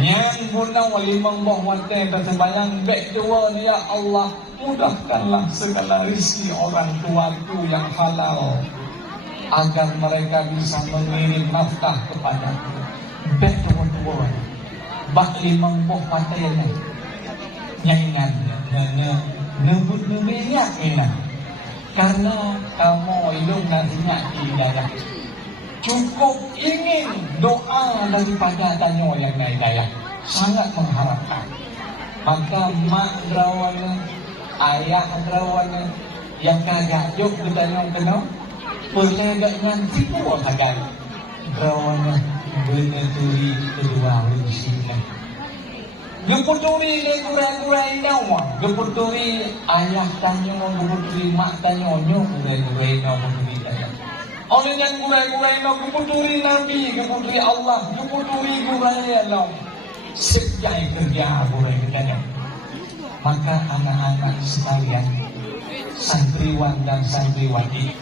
yang guna walimang boh wate tersebayang bek dua ya Allah mudahkanlah segala rezeki orang tuaku yang halal agar mereka bisa mengirim nafkah kepadaku bek dua bak limang boh wate nyaingan nebut nebinya ina karena kamu hidup nantinya hidayah. Cukup ingin doa daripada tanyo yang hidayah. Sangat mengharapkan. Maka mak drawana, ayah drawana yang kagak jok bertanya kena perlega nanti pun kagak drawana beneturi kedua urusinya. Geputuri le kurai-kurai nyawa, geputuri ayah tanyo, geputuri mak tanyo nyo kurai-kurai nyawa geputuri tanyo. Oleh yang kurai-kurai nyawa geputuri Nabi, geputuri Allah, geputuri kurai Allah. Sejai kerja kurai tanyo. Maka anak-anak sekalian, santriwan dan santriwati,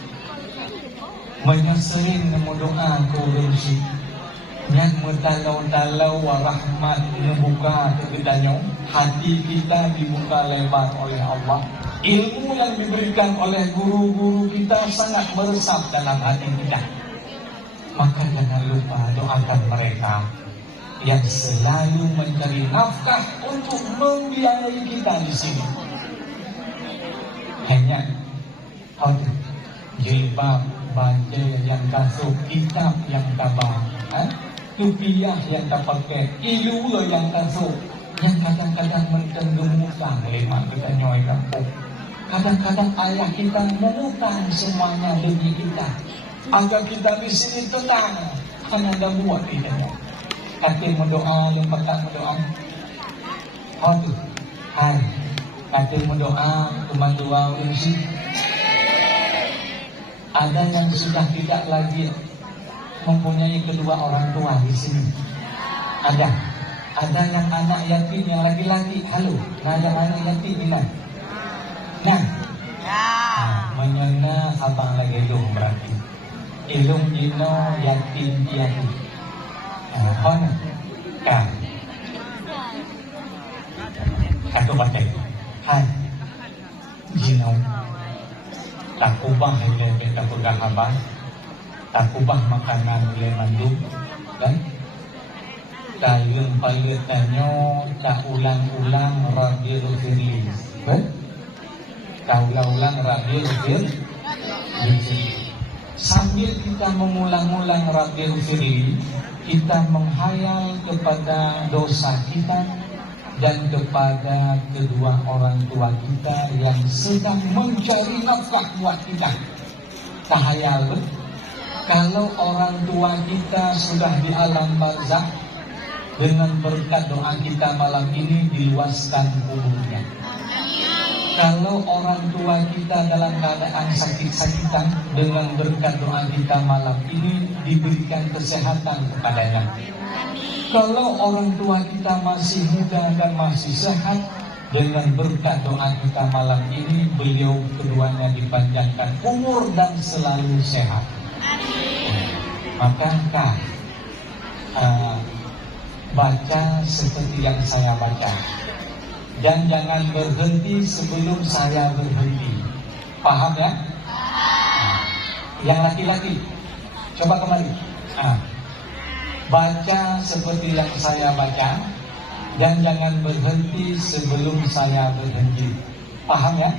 menyesering mendoa kurusi. Yang mentalau-talau warahmat membuka kegidannya, hati kita dibuka lebar oleh Allah. Ilmu yang diberikan oleh guru-guru kita sangat meresap dalam hati kita. Maka jangan lupa doakan mereka yang selalu mencari nafkah untuk membiayai kita di sini. Hanya jilbab, baju yang kasut, kitab yang tabah, rupiah yang tak pakai, ilu yang kasut, yang kadang-kadang mencenderungkan lima kita nyoy kampung. Kadang-kadang ayah kita mengutang semuanya demi kita, agar kita di sini tenang. Hanya ada buat kita. Kata mendoa yang pertama mendoa. Hai, kata mendoa teman doa urusi. Ada yang sudah tidak lagi mempunyai kedua orang tua di sini. Ada yang anak yatim yang laki-laki. Halo, nah yang anak yatim gimana? Nah, menyena abang lagi ilung berarti. Ilung jino yatim piatu. Hona, kan? Katu baca. Hai, jino. Tak ubah hanya kita pegang abang. Tak ubah makanan oleh mandum kan? Dayung palitannya tak ulang-ulang Rabbil Firli kan? Tak ulang-ulang Rabbil Firli. Sambil kita mengulang-ulang Rabbil Firli, kita menghayal kepada dosa kita dan kepada kedua orang tua kita yang sedang mencari nafkah buat kita. Tahayal betul. Kalau orang tua kita sudah di alam barzakh, dengan berkat doa kita malam ini diluaskan kuburnya. Kalau orang tua kita dalam keadaan sakit-sakitan, dengan berkat doa kita malam ini diberikan kesehatan kepadanya. Kalau orang tua kita masih muda dan masih sehat, dengan berkat doa kita malam ini, beliau keduanya dipanjangkan umur dan selalu sehat. Maka baca seperti yang saya baca, dan jangan berhenti sebelum saya berhenti. Paham ya? Yang laki-laki coba kembali. Baca seperti yang saya baca, dan jangan berhenti sebelum saya berhenti. Paham ya?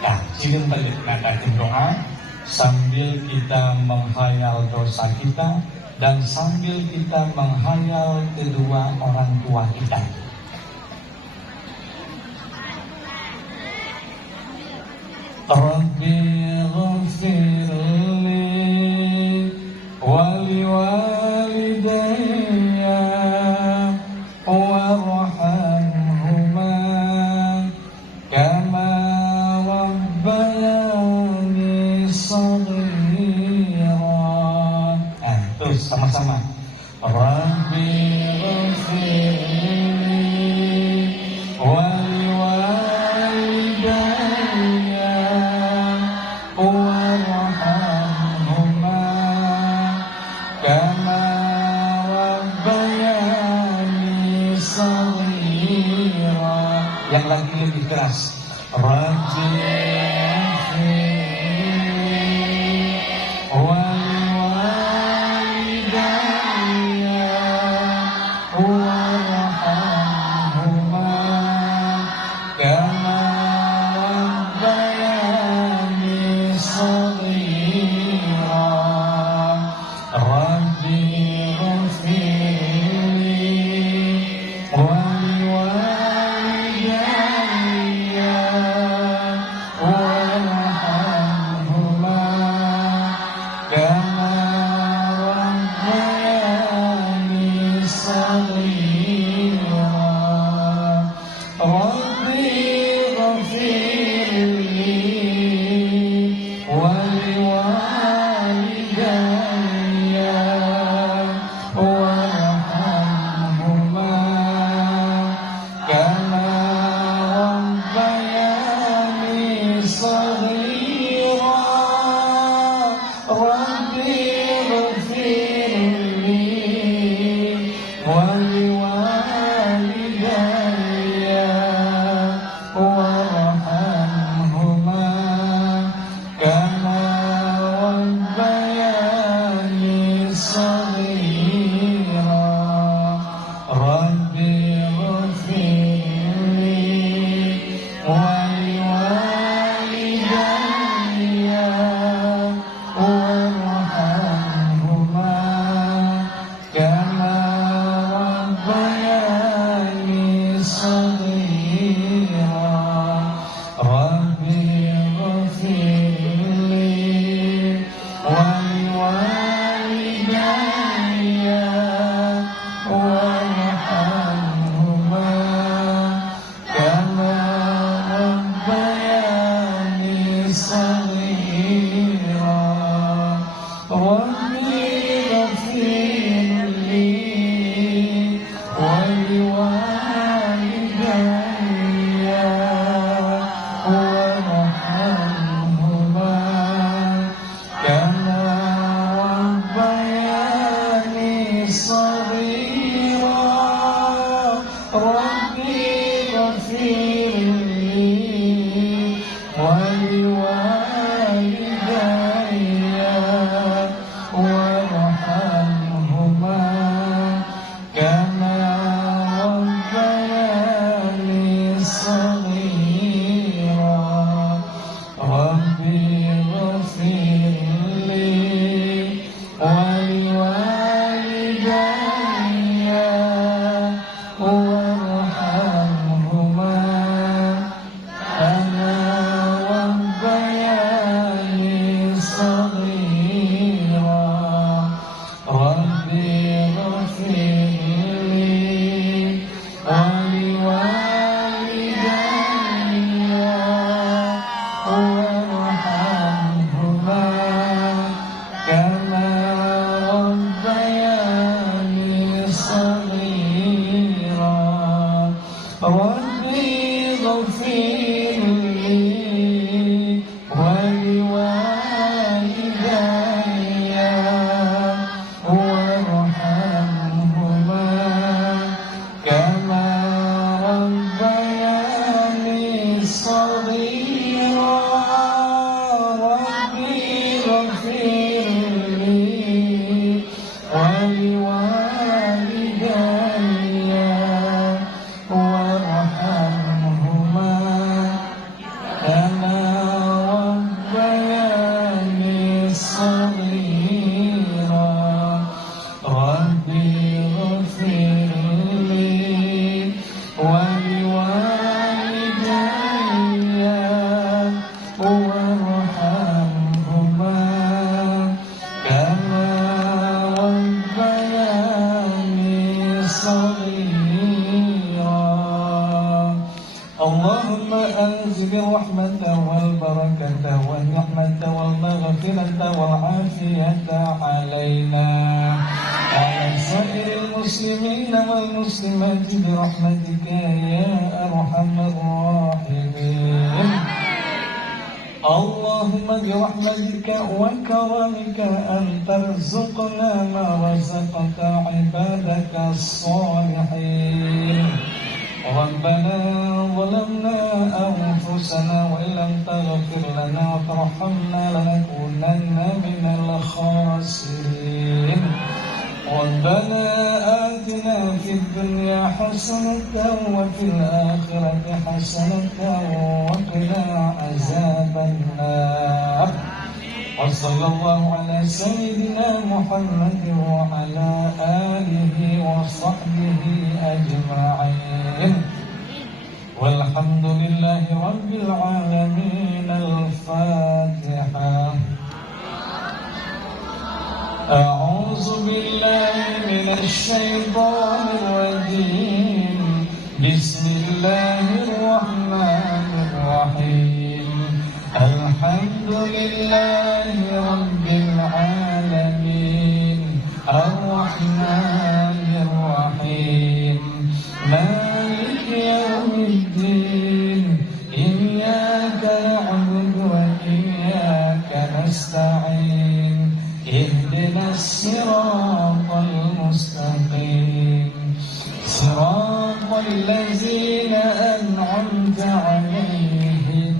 Ya, silem balik ngadain doa sambil kita menghayal dosa kita dan sambil kita menghayal kedua orang tua kita. Rabbi ghafirli wali walidayya warhamhuma kama rabbayani shaghira. Terus sama-sama. Rabbi ghafirli wali walidayya warhamhuma kama rabbayani shaghira. Yang lagi lebih keras. Rabbi ghafirli wali walidayya warhamhuma kama rabbayani shaghira. Rabbi ghafirli wali walidayya warhamhuma kama rabbayani shaghira. Rabbi ghafirli wali walidayya warhamhuma kama rabbayani shaghira. Rabbi ghafirli wali walidayya warhamhuma kama rabbayani shaghira. Rabbi ghafirli wali walidayya warhamhuma kama rabbayani shaghira. Rabbi ghafirli wali walidayya warhamhuma kama rabbayani shaghira. Rabbi ghafirli wali walidayya warhamhuma kama rabbayani shaghira. Rabbi ghafirli wali walidayya warhamhuma kama rabbayani shaghira. Rabbi ghafirli wali walidayya warhamhuma ربي اغفر لي ولوالدي وارحمهما كما ربياني صغيرا ربي اغفر لي ولوالدي وارحمهما كما ربياني صغيرا ربي اغفر لي ولوالدي وارحمهما كما ربياني صغيرا اللهم أنزل الرحمة والبركة والنعمة والمغفرة والعافية علينا وعلى سائر المسلمين والمسلمات برحمتك يا أرحم الراحمين اللهم برحمتك وكرمك أن ترزقنا ما رزقت عبادك الصالحين ربنا ظلمنا أنفسنا وإن لم تغفر لنا وترحمنا لنكونن من الخاسرين ربنا آتنا في الدنيا حسنة وفي الآخرة حسنة وقنا عذاب النار وصلى الله على سيدنا محمد وعلى آله وصحبه أجمعين والحمد لله رب العالمين الفاتحة أعوذ بالله من الشيطان الرجيم بسم الله الرحمن الرحيم الحمد لله رب العالمين الرحمن الرحيم مالك يوم الدين إياك نعبد وإياك نستعين اهدنا الصراط المستقيم صراط الذين أنعمت عليهم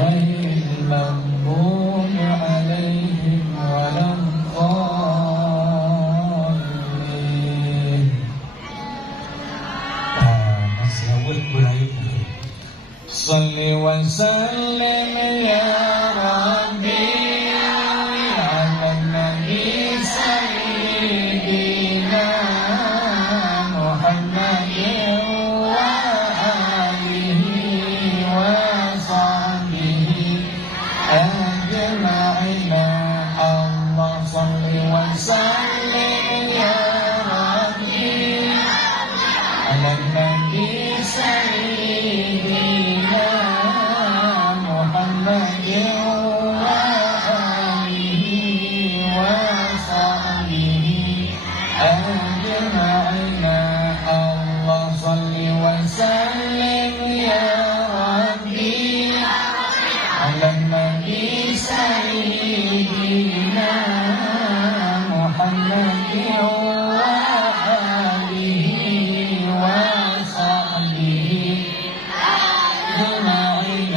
غير المغضوب عليهم ولا الضالين. صل وسلم يا ربي على النبي سيدنا محمد وآله وصحبه أجمعين الله صل وسلم يا ربي على النبي سيدنا محمد وآله وصحبه أجمعين الله صل وسلم يا ربي على النبي سيدنا محمد وآله وصحبه أجمعين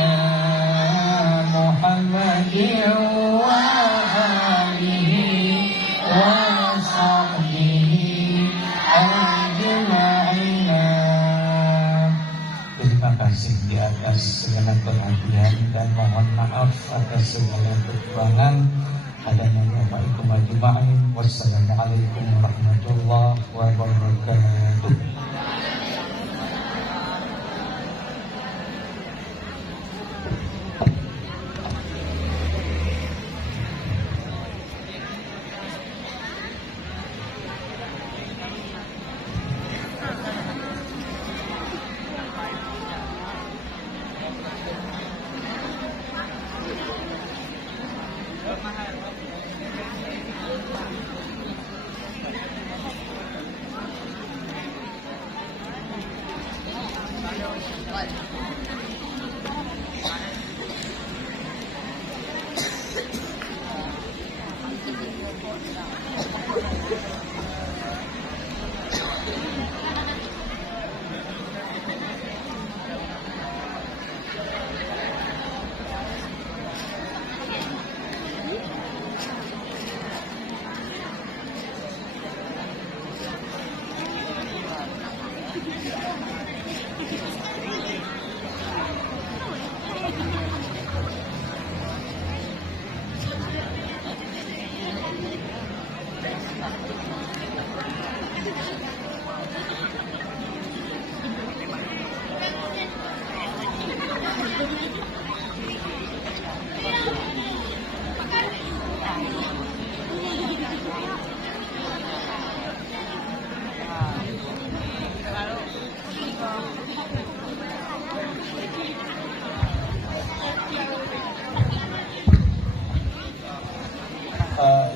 محمد وآله وصحبه أجمعين. Terima kasih di atas segala perhatian dan mohon maaf atas segala kekurangan. Assalamualaikum ajma'in. Wassalamualaikum warahmatullahi wabarakatuh.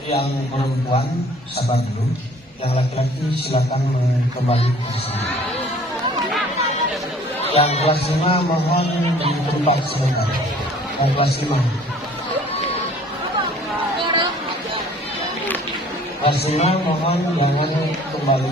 Yang perempuan sabar dulu, yang laki-laki silakan kembali ke sini. Yang kelas 5 mohon di tempat sebentar. Yang kelas 5. Kelas 5 mohon jangan kembali.